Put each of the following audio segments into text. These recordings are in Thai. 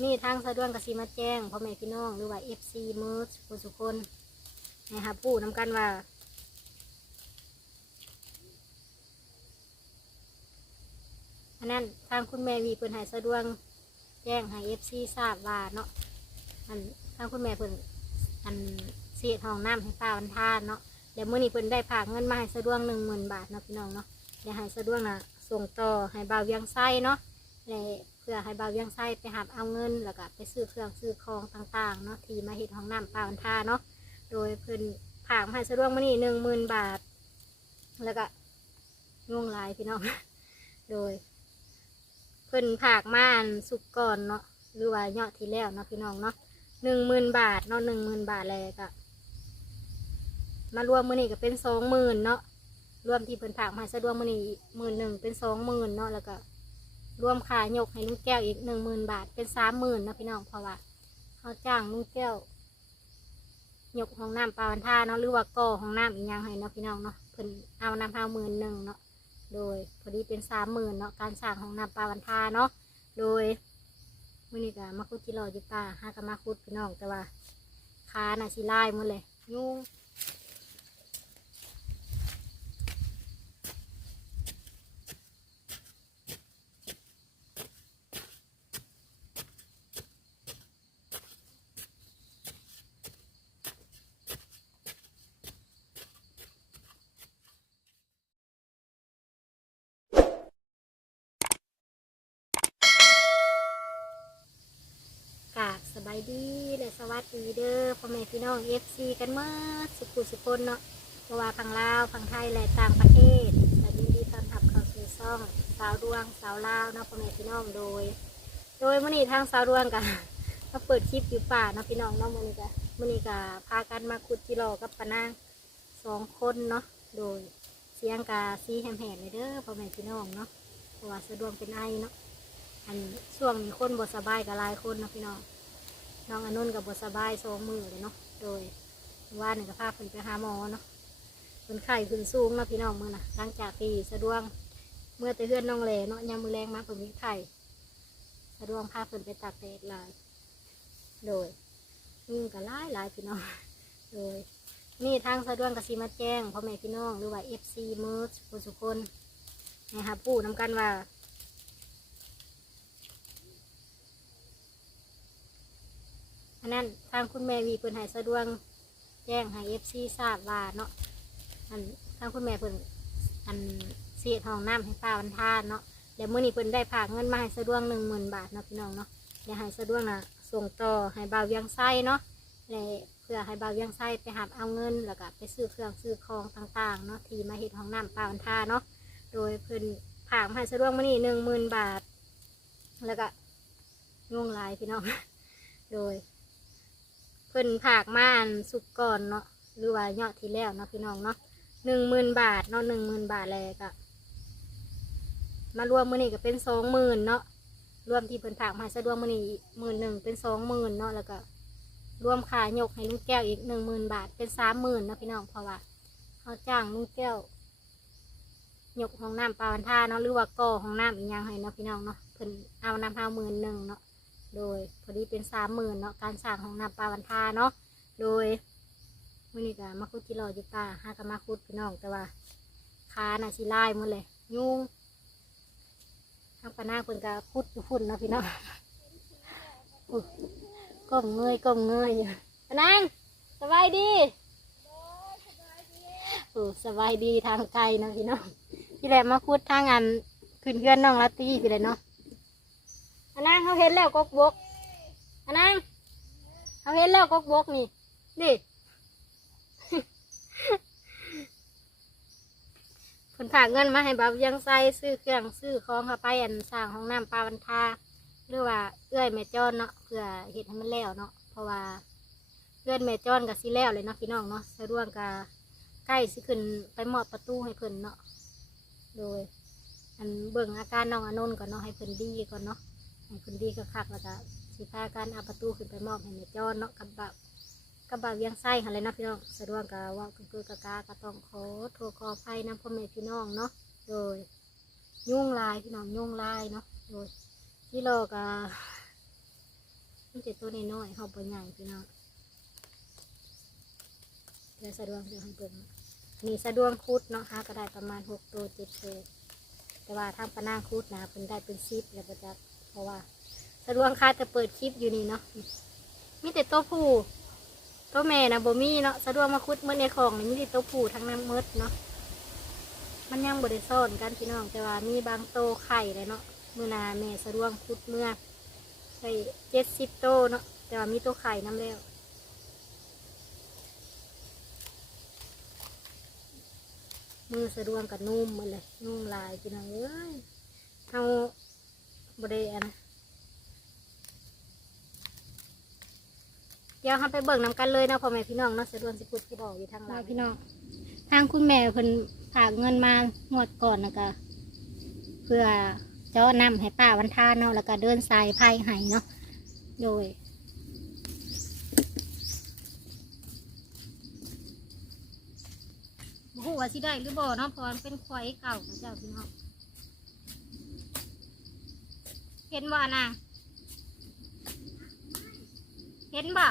นี่ทางสะดวกกสิมาแจ้งพ่อแม่พี่น้องหรือว่าเอฟซีมือสุสุคนนะครับผู้นำกันว่า อันนั้นทางคุณแม่วีเพิ่นให้สะดวกแจ้งให้เอฟซีทราบว่าเนาะอันทางคุณแม่เพิ่นอันเสียทองน้ำให้ป้าวันทานเนาะเดี๋ยวมื่อนี้เพิ่นได้ฝากเงินมาให้สะดวกหนึ่งหมื่นบาทเนาะพี่น้องเนาะเดี๋ยวให้สะดวกนะส่งต่อให้บ่าวเวียงไส้เนาะและ เพื่อให้บ่าวเวียงไส้ไปหับเอาเงิน แล้วก็ไปซื้อเครื่องซื้อของต่างๆเนาะที่มาเฮ็ดห้องน้ำป้าวันทาเนาะโดยเพิ่นฝากมาให้สะดวกมื่อนี้หนึ่งหมื่นบาท แล้วก็งวงลายพี่น้อง โดย เพิ่นผากมานสุกก่อนเนาะหรือว่ายอดที่แล้วเนาะพี่น้องเนาะหนึ่งหมื่นบาทเนาะหนึ่งหมื่นบาทแล้วก็มารวมมือนี่ก็เป็นสองหมื่นเนาะรวมที่เพิ่นผากมาให้สะดวกมือนี่หมื่นหนึ่งเป็นสองหมื่นเนาะแล้วก็ รวมค่ายกให้ลุงแก้วอีกหนึ่งหมื่นบาทเป็นสามหมื่นนะพี่น้องเพราะว่าเขาจ้างลุงแก้วยกห้องน้ำปลาวันท่าเนาะหรือว่าก่อห้องน้ำอีกอย่างให้เนาะพี่น้องเนาะเพิ่นเอาน้ำห้าหมื่นหนึ่งเนาะโดยพอดีเป็นสามหมื่นเนาะการสร้างของน้ำปลาวันท่าเนาะโดยมื่อนี้ก็มาคุดจิรออยู่ป่าห้ากมาคุดพี่น้องแต่ว่าคาน่ะสิไล่หมดเลยยุ่งกาสบายดีและสวัสดีเด้อพ่อแม่พี่น้องเอฟซีกันเมื่อสุขุสุคนเนาะเพราะว่าพังลาวพังไทยและต่างประเทศและยินดีต้อนรับเข้าสู่ซ่องสาวดวงสาวลาวเนาะพ่อแม่พี่น้องโดย โดยมื่อนี้ทางสาวดวงกันมาเปิดคลิปอยู่ป่าเนาะพี่น้องเนาะมื่อนี้กันมื่อนี้ก็พากันมาขุดจิโรอกับปะนางสองคนเนาะโดยเสียงกาซีแหมๆเลยเด้อพ่อแม่พี่น้องเนาะเพราะว่าสะดวงเป็นไอเนาะอันช่วงนี้คนบ่สบายกับหลายคนเนาะพี่น้อง น้องอนุนกับบสบายสองมือเลยเนาะโดยว่าหนึ่งกับพาเพิ่นไปหาหมอเนาะเพิ่นไข้ขึ้นสูงเนาะพี่น้องมือน่ะหลังจากที่สะดวกเมื่อแต่เฮือนน้องแหลเนาะยามมือแรงมาเพิ่นมีไข้สะดวกพาเพิ่นไปตากแดดหลาย โดยนี่ก็หลายหลายพี่น้องโดยนี่ทางสะดวกกสิมาแจ้งพ่อแม่พี่น้องหรือว่าเอฟซีมือสุสุคนนะครับผู้นำกันว่า อันนั้นทางคุณแม่วีเพิ่นให้สะดวกแจ้งให้เอฟซีทราบว่าเนาะอันทางคุณแม่เพิ่นอันเสียทองน้ำให้ป้าวันทาเนาะเดี๋ยวมื้อนี้เพิ่นได้ฝากเงินมาให้สะดวกหนึ่งหมื่นบาทเนาะพี่น้องเนาะเดี๋ยวให้สะดวกน่ะส่งต่อให้บ่าวเวียงไส้เนาะและเพื่อให้บ่าวเวียงไส้ไปหับเอาเงินแล้วก็ไปซื้อเครื่องซื้อของต่างๆเนาะที่มาเฮ็ดห้องน้ำป้าวันทาเนาะโดยเพิ่นฝากมาให้สะดวกมื้อนี้หนึ่งหมื่นบาท แล้วก็งวงลายพี่น้อง โดย เพิ่นผากมาอันสุกก่อนเนาะหรือว่ายอดที่แล้วเนาะพี่น้องเนาะหนึ่งหมื่นบาทเนาะหนึ่งหมื่นบาทแล้วก็มารวมมือนี่ก็เป็นสองหมื่นเนาะรวมที่เพิ่นผากมาสะดวกมือนี่หมื่นหนึ่งเป็นสองหมื่นเนาะแล้วก็รวมค่ายกให้ลุงแก้วอีกหนึ่งหมื่นบาทเป็นสามหมื่นเนาะพี่น้องเพราะว่าเขาจ้างลุงแก้วยกห้องน้ำปลาวันท่าเนาะหรือว่าก่อห้องน้ำอีกอย่างให้เนาะพี่น้องเนาะเพิ่นเอาน้ำห้าหมื่นหนึ่งเนาะ โดยพอดีเป็นสามหมื่นเนาะการสร้างของน้ำปลาวันทาเนาะโดยมื่อนี้ก็มาคุดจิรออยู่ป่าห้าก็มาคุดพี่น้องแต่ว่าคาน่ะสิไล่หมดเลยยุงทางปนางเพิ่นก็คุดอยู่ฝุ่นเนาะพี่น้องก้มเงยก้มเงยอยู่ปนางสบายดีโอ้สบายดีทางไกลเนาะพี่น้องที่แรกมาคุดทางอันขึ้นเพื่อนน้องลัตตี้สิเลยเนาะ อันนั้นเขาเห็นแล้วกกบกอันนั้นเขาเห็นแล้วกกบกนี่นี่ผลฝากเงินมาให้บ่าวยังใส่ซื้อเครื่องซื้อของเข้าไปอันสร้างห้องน้ำปลาวันทาหรือว่าเอื้อยแม่จอนเนาะเพื่อเห็ดให้มันแล้วเนาะเพราะว่าเอื้อยแม่จอนกับซีแล้วเลยเนาะพี่น้องเนาะสะดวกกับใกล้สิขึ้นไปมอบประตูให้เพิ่นเนาะโดยอันเบิ่งอาการน้องอนนท์ก่อนเนาะให้เพิ่นดีก่อนเนาะ คนดีก็คักแล้วก็สิพากันเอาประตูขึ้นไปมอบให้แม่จอนเนาะกับบ่าวกับบ่าวเวียงไส้หันเลยนะพี่น้องสะดวกกับว่าคือคือกะกาก็ต้องขอโทษขออภัยนะพ่อแม่พี่น้องเนาะโดยยุ่งลายพี่น้องยุ่งลายเนาะโดยที่โลกะแต่ตัวน้อยๆเขาบ่ใหญ่พี่น้องเดี๋ยวสะดวกเดี๋ยวให้เบิ่งนี่สะดวกคุดเนาะหาก็ได้ประมาณหกตัวเจ็ดตัวแต่ว่าทางปนางคุดนะเพิ่นได้เป็นซิปแล้วก็จะ เพราะว่า สะดวกค่ะแต่เปิดคลิปอยู่นี่เนาะมีแต่ตัวผู้ตัวแม่นะโบมี่เนาะสะดวกมาคุดเมื่อในของนี่มีแต่ตัวผู้ทั้งนั้นหมดเนาะมันยังบ่ได้ซ่อนกันพี่น้องแต่ว่ามีบางโตไข่เลยเนาะมื่อนาแม่สะดวกคุดเมื่อใส่เจ็ดสิบโตเนาะแต่ว่ามีตัวไข่น้ำแล้วมือสะดวกกับนุ่มหมาเลยนุ่มลายพี่น้องเอ้ยเอา บริอันนะเดี๋ยวเราไปเบิ่งน้ำกันเลยเนาะพ่อแม่พี่น้องเนาะสะดวกสิพุดที่บอกอยู่ทางหลังพี่น้องทางคุณแม่เพิ่นฝากเงินมางวดก่อนนะก็เพื่อเจาะนำให้ป้าวันท่าเนาะแล้วก็เดินสายไพ่ให้เนาะโดยบ่ฮู้ว่าสิได้หรือบ่เนาะเพราะมันเป็นควายเก่าของเจ้าพี่น้อง เห็นบ่นางเห็นบ่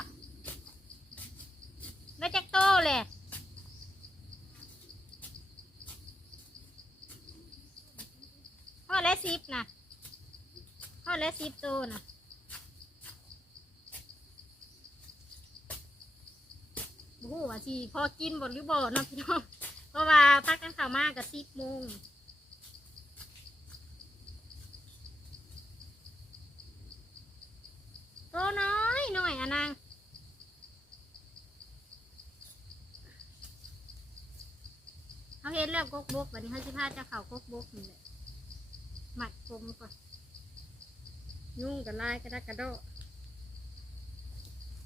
แล้วจักโตเลยพ่อและสิบนะพ่อและสิบโตนะโอ้โหว่าสิพอกินบ่หรือบ่เนาะพี่น้องเพราะว่าพักกันข่าวมากกับสิบโมง โตน้อยหน่อยอะนางเขาเห็นแล้วกกบกแบบนี้เขาสิพาจะเข่ากกบกนี่แหละหมัดกลมก่อนยุ่งกับลายกระดักกระโดด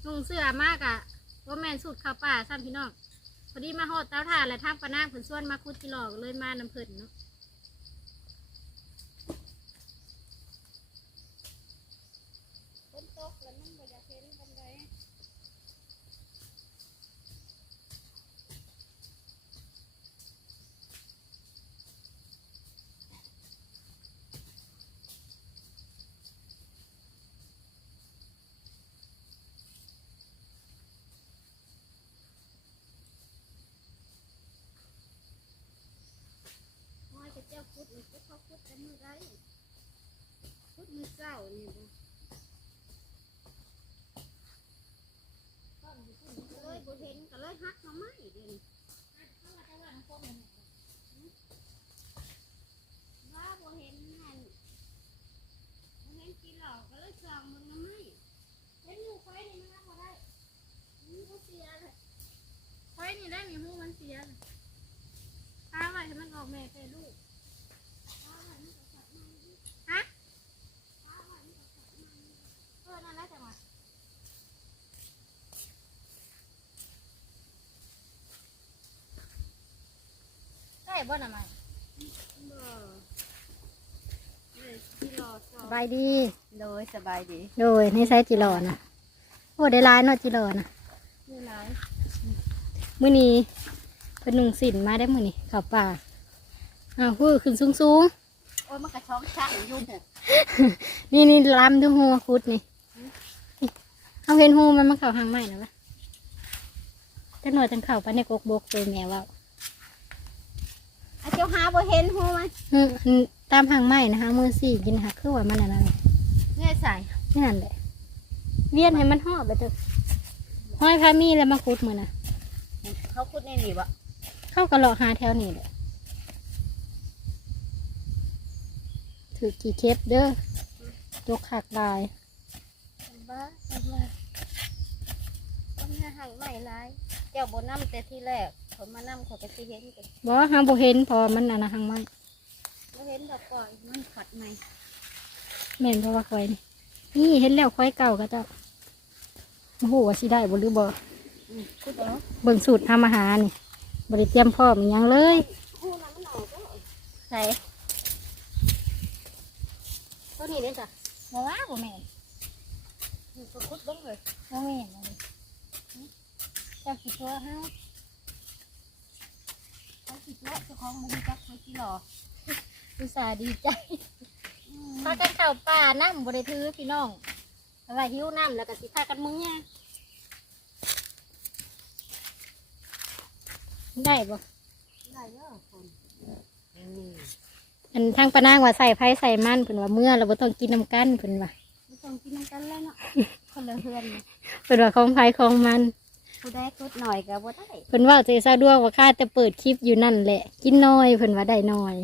นุ่งเสื้อมากอะว่าแมนสูตรข้าวป่าซ้ำพี่น้องพอดีมาหอดเต้าถ่านและทางปะนางผลส่วนมาคุดจิหลอกเลยมานำเพิ่นเนาะฝนตกแล้วมันบ่อยากเห็นบันไดน้อยจะเจ้าคุดมันก็เขาคุดกันมือไรคุดมือ เจ้านี่บ่ต้นอยู่พุ่นก็เลยบ่เห็นก็เลยหักมาไม่เดี๋ยวนี้ว่าบ่เห็นนั่นบ่เห็นกินหลอกก็เลยส่องมึงมาไม่เห็นอยู่ไฟนี่มันหักบ่ได้มันบ่เสียเลยไฟนี่ได้มีหูมันเสียเลยตาไว้ให้มันออกแม่ไปลูก ฮะเออนั่นแหละจังหวะ ได้บ่น่ะมันสบายดี โดยสบายดีโดยในไซส์จิรอนะโอ้ได้ร้ายเนาะจิรอนะนี่ร้ายมื้อนี้เพิ่นนุ่งสินมาได้มื้อนี้เข้าป่าอ้าวฮู้ขึ้นสูงสูงโอ้ยมันกระช้องช่างยุ่งๆนี่นี่ลำดูหัวคุดนี่เอาเห็นหูมันมาเข้าหางใหม่นะวะจังหน่อยจังเข้าไปในกกบกตัวแม่เว่าอา เจ้าหาบ่เห็นหูมันอืมอันตามหางไม้นะคะมือสี่กินหักคือว่ามันอะไรเงื่อยใส่นี่นั่นแหละเวียนให้มันห่อไปเถอะห้อยพามีแล้วมาคุดมือนะเขาคุดในนี่บ่เข้ากระหลอกหาแถวนี้เลยถือกี่เคปเด้อยกหักลายบ้าบ้าต้องหาหางใหม่ร้ายเจ้าบ่นำแต่ที่แรก ผมมานำเขาก็สิเห็นกันบอกว่าหางโบเห็นเพอมันอันนะหางไม้บ่เห็นดอกก่อนมันขัดใหม่แม่นเพราะว่าควายนี่นี่เห็นแล้วควายเก่าก็จะโอ้โหว่าสิได้บ่หรือบ่อืมคุดเอาเบิ่งสูตรทำอาหารนี่บริเตรียมพร้อมอหยังเลยหูน้ำมันออกก็ใส่ตัวนี้เลยจ้ะบ่ว่าบ่แม่นนี่ก็คุดเบิ่งเลยบ่แม่นเลยเจ้าสิตัวเฮา เขาสิตัวเจ้าของบ่รู้จักเขาสิหรออุตส่าห์ดีใจพากันเข้าป่าน้ำบ่ได้ถือพี่น้องอะไรหิวน้ำแล้วก็สิพากันมึงเนี่ยได้บ่ได้เยอะคนนี่อันทางปะนางว่าใส่ไผ่ใส่มันเพิ่นว่าเมื่อเราบ่ต้องกินน้ำกันเพิ่นว่าไม่ต้องกินน้ำกันแล้วเนาะคนละเฮือนเพิ่นว่าของไผ่ของมัน ผู้ได้กดหน่อยก็บ่ได้เพิ่นว่าเจซาดวงว่าข้าจะเปิดคลิปอยู่นั่นแหละ กินน้อยเพิ่นว่าได้น้อย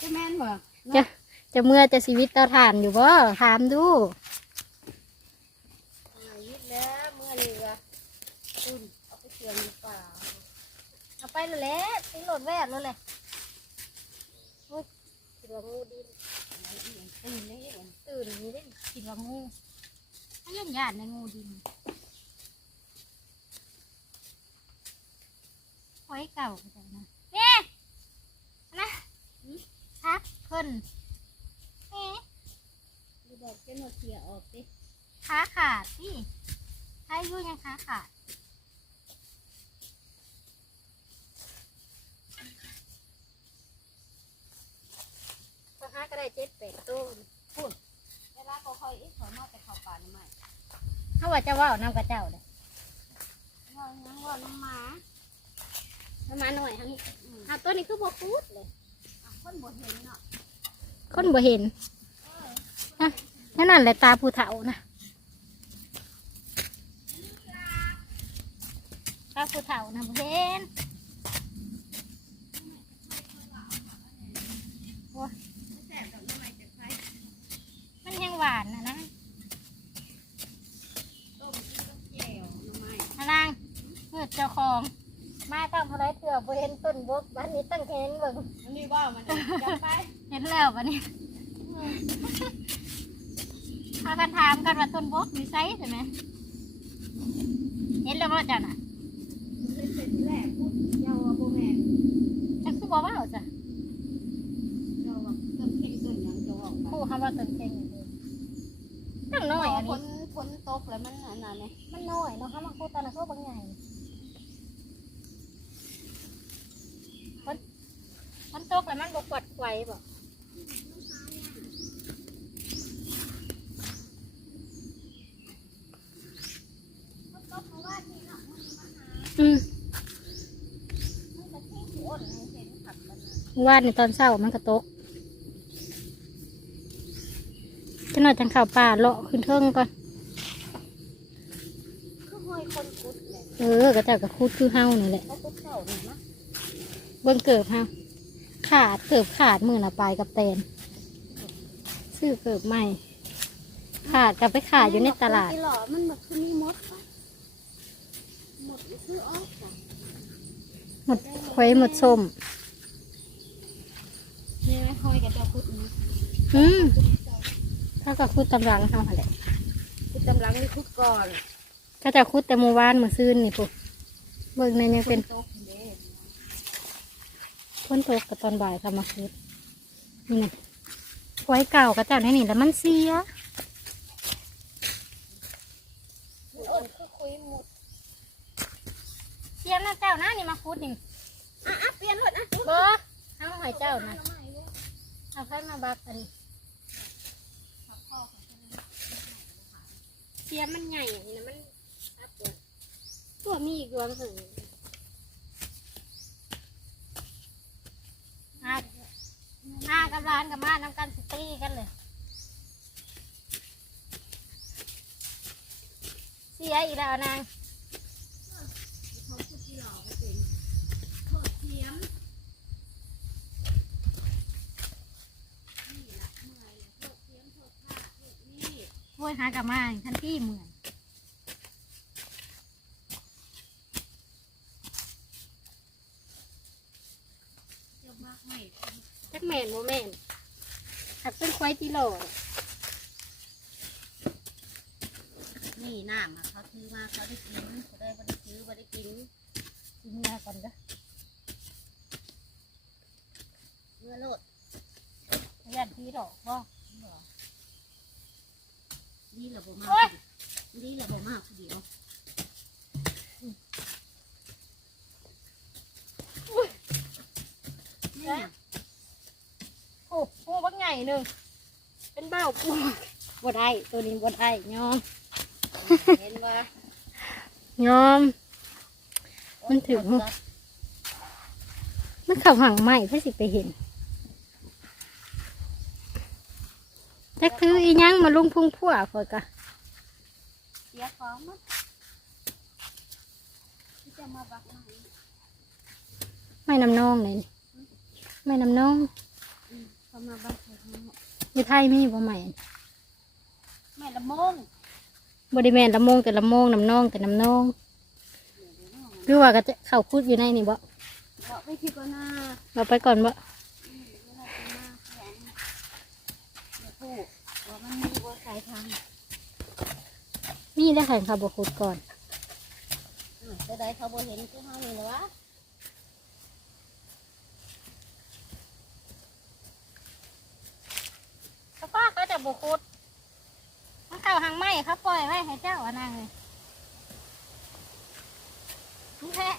จะแม่นบ่จะจะเมื่อจะชีวิตเตาถ่านอยู่บ่ถามดูอายุแล้วเมื่อนี้ก็อุ่นเอาไปเชื่อมหรือเปล่าเอาไปเลยแหละไปโหลดแวดเลยแหละอุ้ยคิดว่างูดินตื่นนี่เองตื่นนี่เด้คิดว่างูถ้าย่านญาติในงูดิน ไว้เก่าก็ได้นะเนี่ยนะครับเพิ่นเอ๊ะดูบอกเจ้าหน้าที่ออกดิขาขาดพี่ถ้าอายุยังขาขาดก็หาก็ได้เจ็ดแปดต้นเวลาเขาค่อยอีกเขามาแต่เขาป่านี่ใหม่ถ้าว่าจะว่าเอาน้ำกระเจ้าเด้อว่ายังว่าน้ำหมา ประมาณหน่อยทั้งอะต้นนี้คือบัวพูดเลยอะคนบ่เห็นเนาะคนบ่เห็นอะนั่นนั่นแหละตาผู้เฒ่านะตาผู้เฒ่านะบ่เห็นแซ่บดอกน้ำไม้จะใช้มันยังหวานนะนะ ต้มกินกับแจ่วน้ำไม้ นางเพื่อเจ้าของ มาตั้งเท่าไรเถื่อ บ่เห็นต้นบกบ้านนี้ตั้งแขนเบิ่งอันนี้ว่ามันจะไปเห็นแล้วบ้านนี้พากันถามกันว่าต้นบกมีไซส์ใช่ไหมเห็นแล้วว่าจ้ะน่ะเสร็จแรกพูดเยาว่าโบแมนจักคือบอกว่าเอาจ้ะเยาว่าต้นเข่งต้นหยังจะออกไปคู่คำว่าต้นเค็งอยู่เด้อตั้งน้อยอันฝนี้นฝนตกแล้วมันอันนั้นไงมันน้อยเนาะคำว่าคู่ตอนนั้นเขาบางใหญ่ฝนฝนตกแล้ว มันบกกวดไฟบ่มันตกเพราะว่าที่เนาะมันมาหาอืมมันจะทิ้งหัวในเห็นผักกันนะวาดในตอนเช้ามันก็ตกจะหน่อยจังข่าวป่าเลาะขึ้นเทิงก่อนคือห้อยคนกุดเลยเออกระเจ้ากับคูดคือเฮานี่แหละเขากุดเข่าหนึ่งนะเบิ่งเกิบเฮา ขาดเกิบขาดมือละปลายกับแตนซื้อเกิบใหม่ ขาดกับไปขายอยู่ในตลาดที่หล่อมันแบบคือมีมดปะหมดคือออกปะหมดควยหมดส้มนี่ไหมห้อยกับเจ้ากุดนี้อืมถ้าก็คูดตำรังเฮาหั่นแหละกุดกำลังนี่คุดก่อนก็จะคูดแต่เมื่อวานเมื่อซื่นนี่ปุ๊เบิ่งในยังเป็น โต๊ะเด้พ้ นตกกับตอนบ่ายค่ะมาคูดนี่ไงไว้เก่าก็เจ้าในนี่แล้วมันเสียมันอดคือคุยหมดเสียนะเจ้านะนี่มาคูดนี่อะอะเปลี่ยนหมดอะบ่เอาหอยเจ้านะเอาไฟมาบักอันนี้เสียมันใหญ่อย่างนี้นะมันอัพเลยตัวมีอีกดวงหนึ่งอา อากับร้านกับมาน้ำกันสตีกันเลย เสียอีกแล้วนางเขาคุดที่หล่อก็เป็นโทษเทียมนี่ละเมื่อยโทษเทียมโทษผ้าโทษนี่ช่วยหากับมาทันที่เหมือน เจ้ามากไม่ จัก แมนโมแมนหักเป็นควายกิโลนี่น้ำอะเขาซื้อมาเขาได้กินเขาได้บ่ได้ซื้อบ่ได้กินกินยาก่อนเด้อเมื่อโลดยันพี่ดอกบ่นี่แหละบ่มาโอ๊ยกนี่แหละบ่มากเดียวนี่ โอ้ปูบักใหญ่หนึ่งเป็นเบ้าปูบดได้ตัวนี้บดได้ยอมเห็นว่ายอม มันถึง มันเขับห่างใหม่เพื่อสิไปเห็นจักถืออีหยังมาลุงพุ่งพัวคอยกะเสียของมั้งที่จะมาบักไหนไม่น้ำนองเลยนี่ไม่น้ำนอง เขามาบักไหนอยู่ไทยมีบ่ใหม่แม่ละมงบริแมนละโมงแต่ละโมงน้ำนองแต่น้ำนองคือว่าก็จะเข้าคุดอยู่ในนี่บ่บอกไม่คิดว่าหน้าเราไปก่อนบ่เวลาจะมาแข็งเดี๋ยวพูดว่ามันมีบัวสายทางมีได้แข่งขับบ่คุดก่อนจะได้เขาบ่เห็นคือเฮานี่หรอ วะเขาก็จะบุคุดมันเข้าหางไม้เขาปล่อยไว้ให้เจ้าอะนางเลยนี่แหละ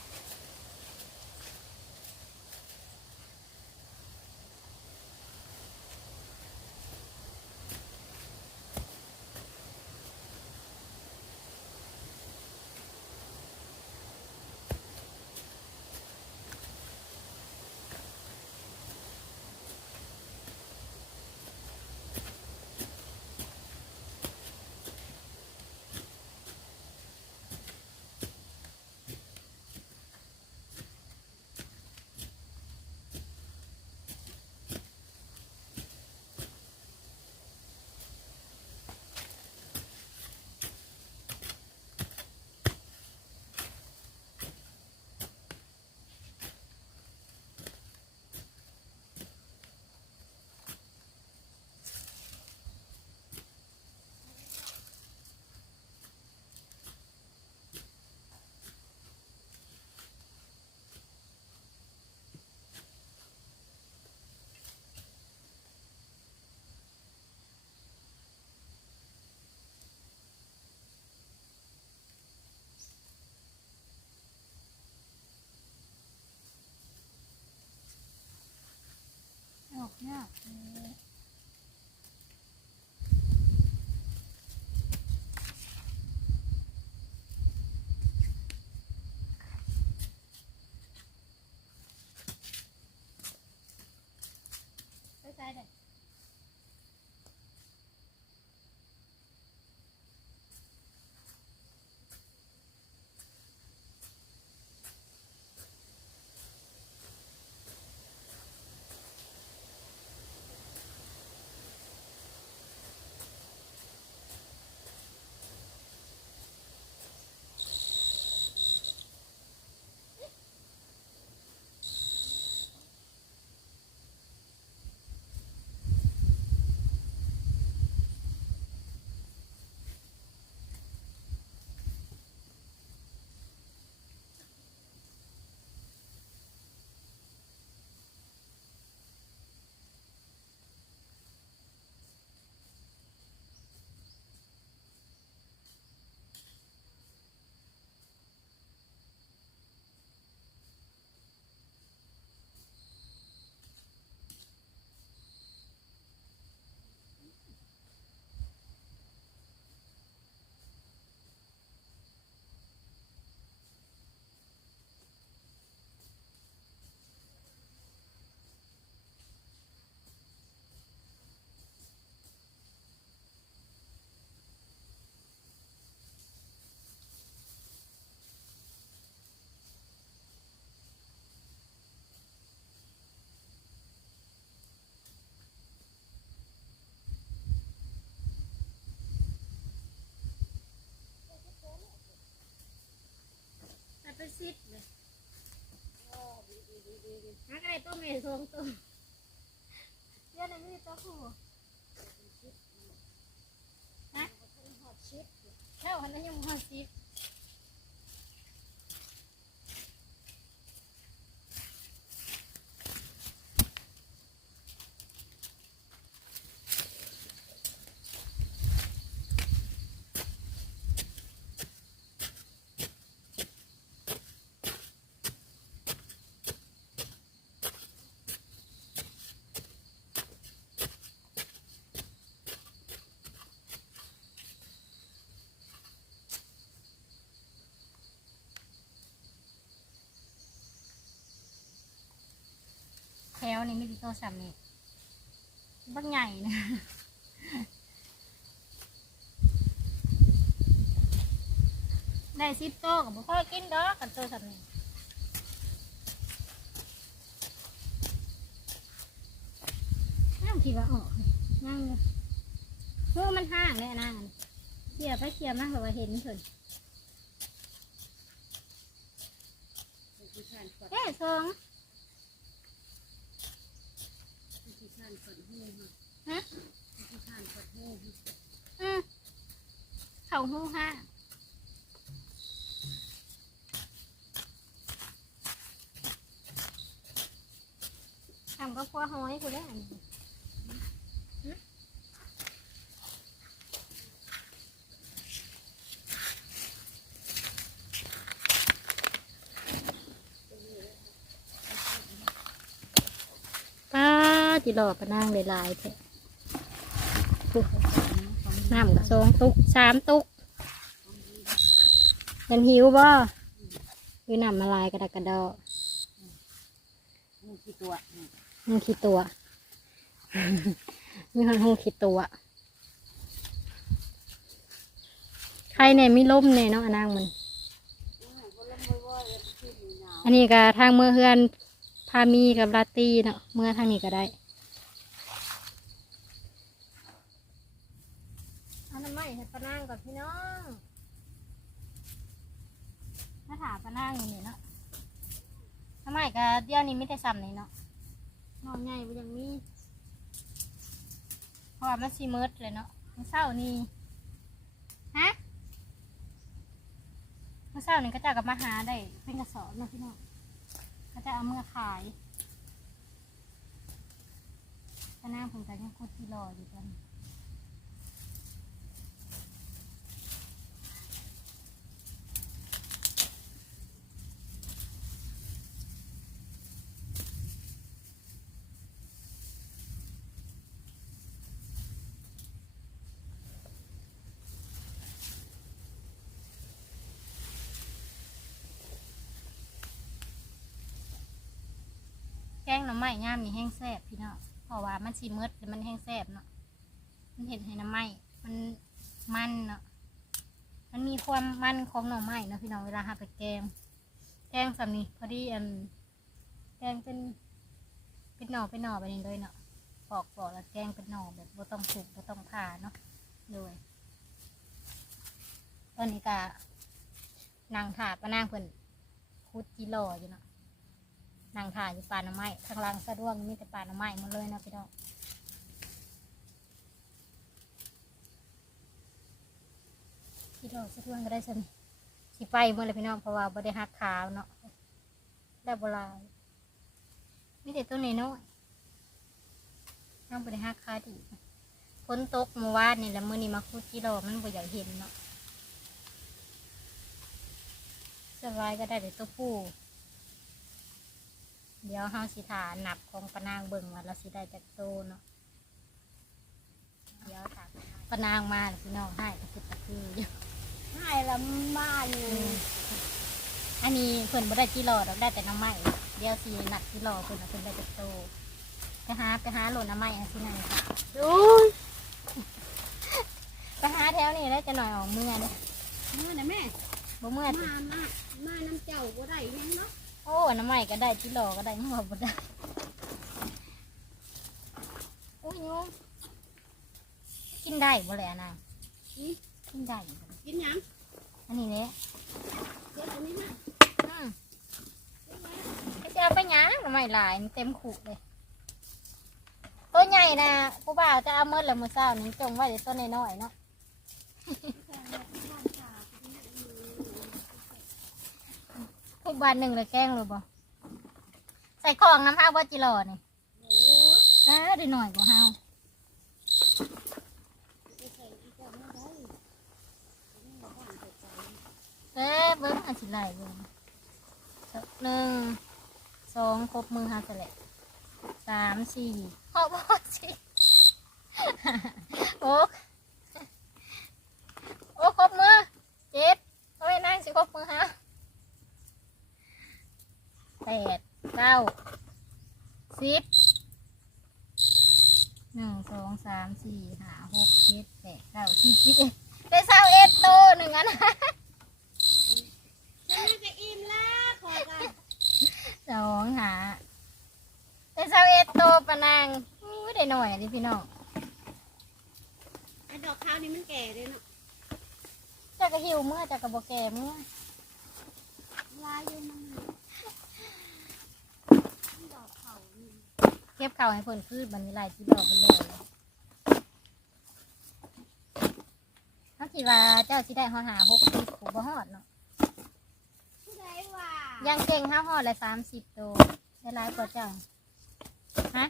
าก แต่เป็นซิปเลยฮักอะไรต้มเมซงต้มเดี๋ยวนี้มีตัวผู้ฮะเท่าหันนั้นยังหอดชิป ถวนี่ไม่ได้โตสามนี่บักใหญ่นะได้สิบโตกับบ่ค่อยกินดอกกันโตสามนี่นั่งคิดว่าออกนั่งเลยโอ้มันห่างเลยอะนั่งอันเขี่ยไปเขี่ยมาแบบว่าเห็นเพิ่นเอ๊ะสอง ฮะอืมเขาหูห้าทำก็พัวห้อยกูได้อันนี้ จิหลอกปะนางหลายๆแท้น้ำกับสองตุกสามตุกยันหิวบ่คือน้ำมาลายกระดกกระดอนี่กี่ตัวห้องขี้ตัวมีคนห้องขี้ตัวใครเนี่ยมีล่มเนี่ยเนาะอันนางมัน อันนี้ก็ทางเมื่อเฮือนพามีกับลาตี้เนาะเมื่อทางนี้ก็ได้เอา น้ำไม้ให้ปะนางก่อนพี่น้องถ้าถามปะนางอยู่นี่เนาะน้ำไม้ก็เดี๋ยวนี้ไม่ได้ซ้ำนี่เนาะนอนใหญ่ไปยังมีเพราะว่ามันซีเมิร์ดเลยเนาะมันเศร้านี่ฮะเมื่อเช้านี้ก็จะกลับมาหาได้เป็นกระสอบเนาะพี่น้องก็จะเอาเมื่อขายก็น่าผมกันยังโคตรที่รออยู่กันแงหน่อไม้ย่ามนี่แห้งแซ่บพี่น้องเพราะว่ามันซีมิร์ดแล้วมันแห้งแซ่บเนาะมันเห็นให้หน่อไม้มันมันเนาะมันมีความมันของหน่อไม้เนาะพี่น้องเวลาหาไปแกงแกงสำนี้พอดีอันแกงเป็นเป็นหน่อเป็นหน่อไปนี่เลยเนาะปอกปอกแล้วแกงเป็นหน่อแบบบ่ต้องสุกบ่ต้องผ่าเนาะเลยตอนนี้ก็นางถาปนางเพิ่นคุดจิโลออยู่เนาะ นางถาอยู่ป่าหน่อไม้ข้างล่างสะดวกมีแต่ป่าหน่อไม้หมดเลยเนาะพี่น้องจิโลสะดวกก็ได้สิสิไปเมื่อไรพี่น้องเพราะว่าบ่ได้หักขาวเนาะได้โบราณมีแต่ตัวน้อยน้องบ่ได้หักขาดีฝนตกเมื่อวานนี่แล้วมื้อนี้มาคุดจิโลมันบ่อยากเห็นเนาะสบายก็ได้แต่ตัวผู้ เดี๋ยวเฮาสิถาหนับของปะนางเบิ่งว่าเราสิได้จากโตเนาะเดี๋ยวถามปะนางมาแล้วพี่น้องให้ก็คือตะคืออยู่ให้ลำบ้านอยู่อันนี้เพิ่นบ่ได้กี่หลอดอกได้แต่น้ำไม้เดี๋ยวสิหนักกี่หลอดเพิ่นเอาเพิ่นได้จากโตไปหาไปหาโหลน้ำไม้อันที่นั่นค่ะดูไปหาแถวนี้แล้วจะหน่อยออกเมื่อเด้อมือนะแม่บ่เมื่อติมามามาน้ำเจ้าก็ได้ยังเนาะ โอ้น้ำไม้ก็ได้กี่หลอก็ได้หัวบ่ได้โอ้ยโยมกินได้บ่แหละนางอืมกินได้บ่กินยังอันนี้เนี่ยเดี๋ยวอันนี้นะอืมจะเอาไปหยังทำไมหลายมันเต็มขุเลยตัวใหญ่นะผู้บ่าวจะเอาเมื่อละมือเช้านี้จงไว้เดี๋ยวต้นน้อยๆเนาะ ทุกบานหนึ่งเลยแกล้งเลยบ่ใส่ของน้ำห้าวว่าจิร่นี่อ้เออได้หน่อยกว่าห้าวจะใส่อีกแล้วไม่ได้เอ๊ะเบิ้งอันสิไหลเบิ้งหนึ่งสองครบมือห้าเสร็จแล้วสามสี่ครบหมดสี่โอ้โอ้ครบมือเจ็ดโอ้ยนั่งสิครบมือฮะ ดเก้าสิบหนึ่งสองสามสี่ห้าหกเจ็ดแปดเก้าสิบสิบเอ็ดได้เศร้าเอ็ดโตหนึ่งอันนะฉันน่าจะอิ่มแล้วขอกันสองหาได้เศร้าเอ็ดโตปะนางอู้ได้หน่อยดิพี่น้องไอ้ดอกข้าวนี่มันแก่เลยเนาะจากกระหิวเมื่อจากกระบอกแก่เมื่อลายอยู่มันน่ะดอกเขานี่ เก็บเข่าวให้เพิ่นคืนมันมีลายที่ดอกเพิ่นเลยเขาคิดว่าเจ้าสิได้หอหาหกสิบผูบ่ฮอดเนาะผู้ใดว่ายังเก่งห้าหอดเลยสามสิบตัวได้หลายกว่าเจ้าฮะ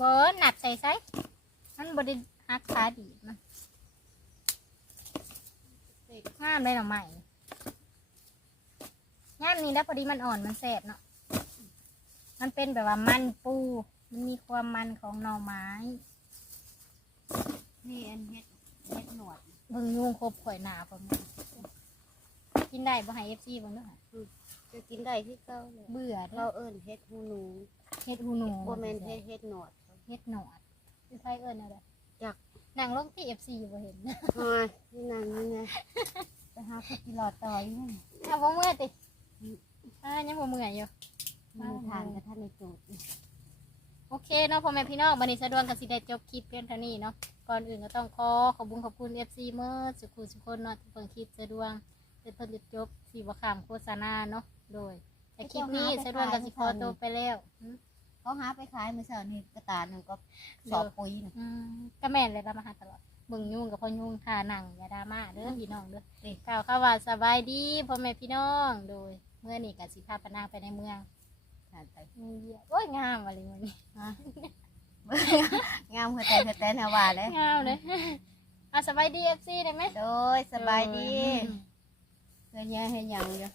บหนักใส่ไซมันบไดิหักขาดีดมันงามเลยหน่อใหม่งามนี้แล้วพอดีมันอ่อนมันแสบเนาะ มันเป็นแบบว่ามันปู มันมีความมันของหน่อไม้ นี่อันเฮ็ดเฮ็ดหนวดเบิ่งยุงครบข่อยหนาผมอกินได้บ่ให้เอฟซีบิ่งเด้วยจะกินได้ที่เก้าเลยเบื่อเด้เราอเอิ้นเฮ็ดหูหนูเฮ็ดหูหนูบ่แม่นเฮ็ดเฮ็ดหนวดเฮ็ดหนอดคือใครเอิ้นอะไรอยากหนังลงที่เอฟซีบ่เห็นฮอยนี่นั่นนี่ไงไปหาพักกิโลอดต่อยนี่เอาบ่เมื่อยติอ่ายังบ่เมื่อยอยู่ มีทานกับท่านในโจทย์โอเคเนาะพ่อแม่พี่น้องบันนี้สะดวกกับสิได้จบคลิปเพียงเท่านี้เนาะก่อนอื่นก็ต้องขอขอบคุญขอบคุณ FC เมื่อสุขุสุขคนเนาะที่เพิ่งคลิปสะดวกเป็นเพิ่นจุดจบสีบขามโฆษณาเนาะโดยแต่คลิปนี้สะดวกกับสิพอโตวไปแล้วอืมเขาหาไปขายมื้อเช้านี่กระตาหนึงก็สอบปุ๋ยน่ะอืมก็แม่นเลยเรามาหาตลอดเบิ่งยุ่งกับพ่อยุ่งทาหนังอย่าดราม่าเด้อพี่น้องเด้อกล่าวคำว่าสบายดีพ่อแม่พี่น้องโดยเมื่อนี้กับสิพาปนางไปในเมือง ทานไปเมืองเยี่ยมโอ้ยงามอะไรวันนี้งามหัวใจหัวใจนะว่าเลยงามเลยเอาสบายดีเอฟซีได้ไหมโดยสบายดีเพื่อนยังให้ยังอยู่